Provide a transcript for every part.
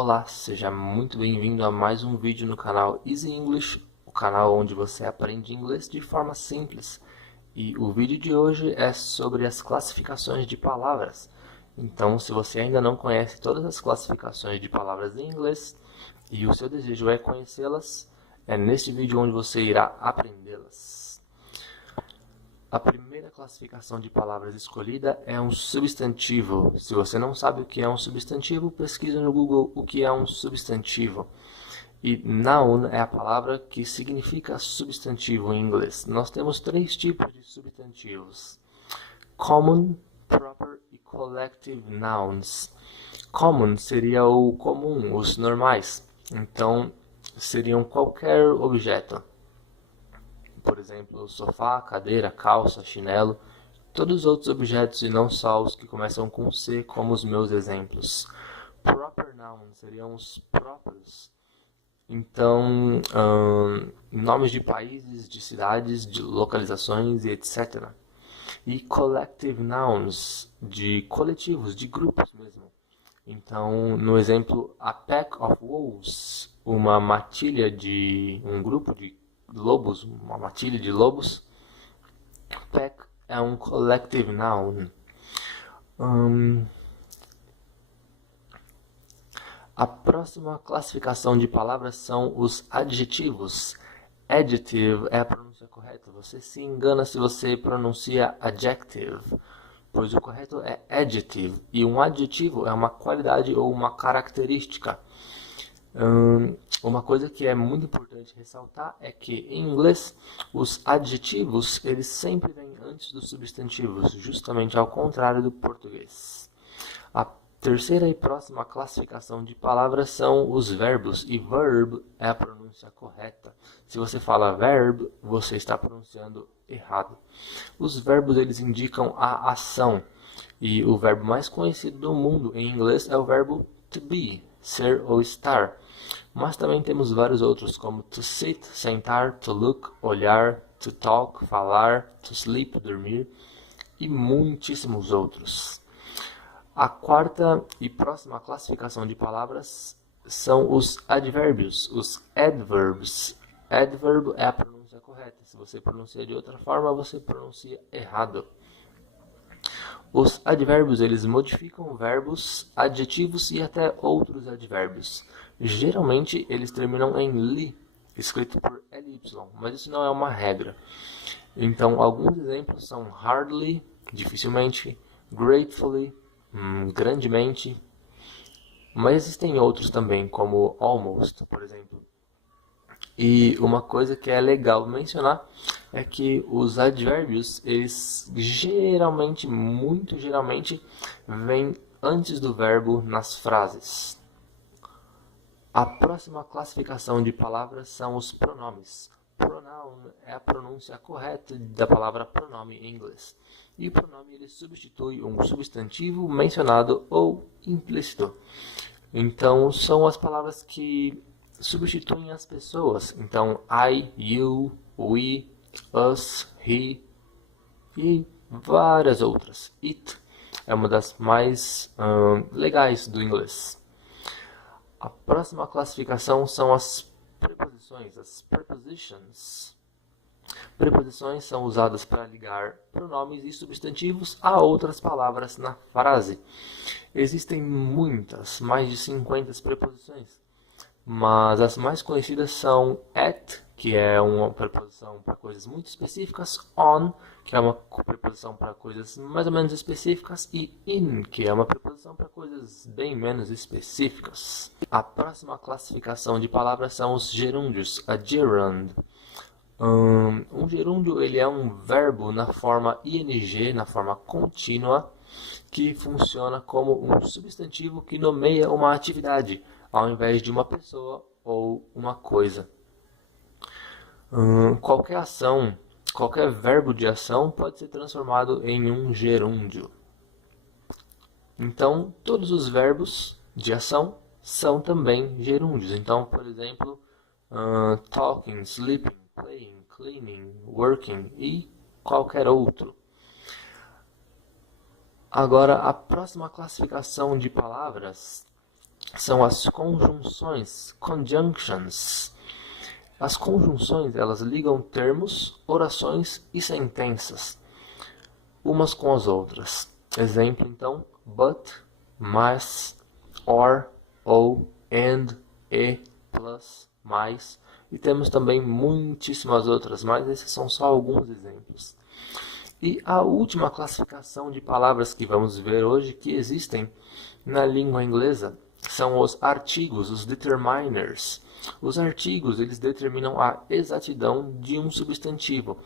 Olá, seja muito bem-vindo a mais um vídeo no canal Easy English, o canal onde você aprende inglês de forma simples. E o vídeo de hoje é sobre as classificações de palavras. Então, se você ainda não conhece todas as classificações de palavras em inglês e o seu desejo é conhecê-las, é neste vídeo onde você irá aprendê-las. A primeira classificação de palavras escolhida é um substantivo. Se você não sabe o que é um substantivo, pesquise no Google o que é um substantivo. E noun é a palavra que significa substantivo em inglês. Nós temos três tipos de substantivos: common, proper e collective nouns. Common seria o comum, os normais. Então, seriam qualquer objeto. Por exemplo, sofá, cadeira, calça, chinelo, todos os outros objetos e não só os que começam com C, como os meus exemplos. Proper nouns seriam os próprios. Então, nomes de países, de cidades, de localizações e etc. E collective nouns, de coletivos, de grupos mesmo. Então, no exemplo, a pack of wolves, uma matilha de um grupo de lobos, uma matilha de lobos. Pack é um collective noun. A próxima classificação de palavras são os adjetivos. Adjective é a pronúncia correta. Você se engana se você pronuncia adjective, pois o correto é adjective. E um adjetivo é uma qualidade ou uma característica. Uma coisa que é muito importante ressaltar é que em inglês os adjetivos eles sempre vêm antes dos substantivos, justamente ao contrário do português. A terceira e próxima classificação de palavras são os verbos, e verb é a pronúncia correta. Se você fala verb, você está pronunciando errado. Os verbos eles indicam a ação, e o verbo mais conhecido do mundo em inglês é o verbo to be, ser ou estar. Mas também temos vários outros, como to sit, sentar, to look, olhar, to talk, falar, to sleep, dormir, e muitíssimos outros. A quarta e próxima classificação de palavras são os advérbios, os adverbs. Adverb é a pronúncia correta. Se você pronuncia de outra forma, você pronuncia errado. Os advérbios, eles modificam verbos, adjetivos e até outros advérbios. Geralmente, eles terminam em li, escrito por ly, mas isso não é uma regra. Então, alguns exemplos são hardly, dificilmente, gratefully, grandemente, mas existem outros também, como almost, por exemplo. E uma coisa que é legal mencionar é que os advérbios, eles geralmente, muito geralmente, vêm antes do verbo nas frases. A próxima classificação de palavras são os pronomes. Pronoun é a pronúncia correta da palavra pronome em inglês. E o pronome ele substitui um substantivo mencionado ou implícito. Então, são as palavras que substituem as pessoas. Então, I, you, we, us, he e várias outras. It é uma das mais legais do inglês. A próxima classificação são as preposições, as prepositions. Preposições são usadas para ligar pronomes e substantivos a outras palavras na frase. Existem muitas, mais de 50 preposições, mas as mais conhecidas são at, que é uma preposição para coisas muito específicas, on, que é uma preposição para coisas mais ou menos específicas, e in, que é uma preposição para coisas bem menos específicas. A próxima classificação de palavras são os gerúndios, a gerund. Um gerúndio ele é um verbo na forma ing, na forma contínua, que funciona como um substantivo que nomeia uma atividade, ao invés de uma pessoa ou uma coisa. Qualquer ação, qualquer verbo de ação pode ser transformado em um gerúndio. Então, todos os verbos de ação são também gerúndios. Então, por exemplo, talking, sleeping, playing, cleaning, working e qualquer outro. Agora, a próxima classificação de palavras são as conjunções, conjunctions. As conjunções, elas ligam termos, orações e sentenças umas com as outras. Exemplo, então, but, mas, or, ou, and, e, plus, mais. E temos também muitíssimas outras, mas esses são só alguns exemplos. E a última classificação de palavras que vamos ver hoje que existem na língua inglesa são os artigos, os determiners. Os artigos, eles determinam a exatidão de um substantivo.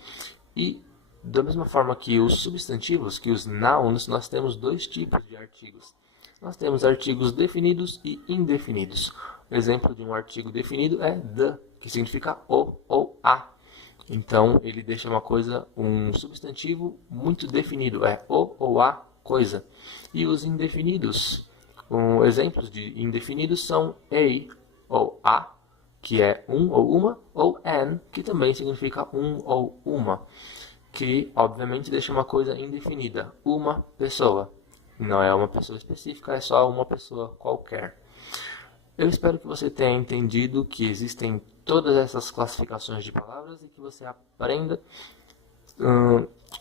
E da mesma forma que os substantivos, que os nouns, nós temos dois tipos de artigos. Nós temos artigos definidos e indefinidos. O exemplo de um artigo definido é the, que significa o ou a. Então, ele deixa uma coisa, um substantivo muito definido, é o ou a coisa. E os indefinidos, exemplos de indefinidos são a ou a, que é um ou uma, ou an, que também significa um ou uma, que obviamente deixa uma coisa indefinida, uma pessoa. Não é uma pessoa específica, é só uma pessoa qualquer. Eu espero que você tenha entendido que existem todas essas classificações de palavras e que você aprenda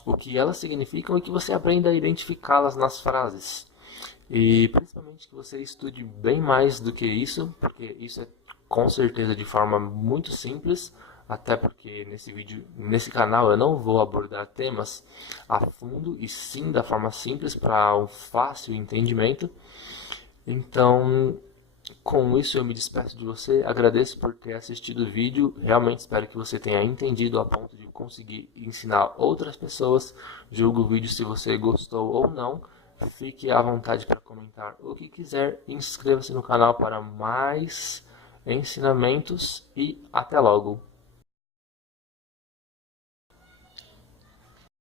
o que elas significam e que você aprenda a identificá-las nas frases. E principalmente que você estude bem mais do que isso, porque isso é com certeza de forma muito simples, até porque nesse canal eu não vou abordar temas a fundo e sim da forma simples para um fácil entendimento. Então, com isso eu me despeço de você, agradeço por ter assistido o vídeo, realmente espero que você tenha entendido a ponto de conseguir ensinar outras pessoas. Julgue o vídeo se você gostou ou não, fique à vontade para comentar o que quiser, inscreva-se no canal para mais ensinamentos e até logo!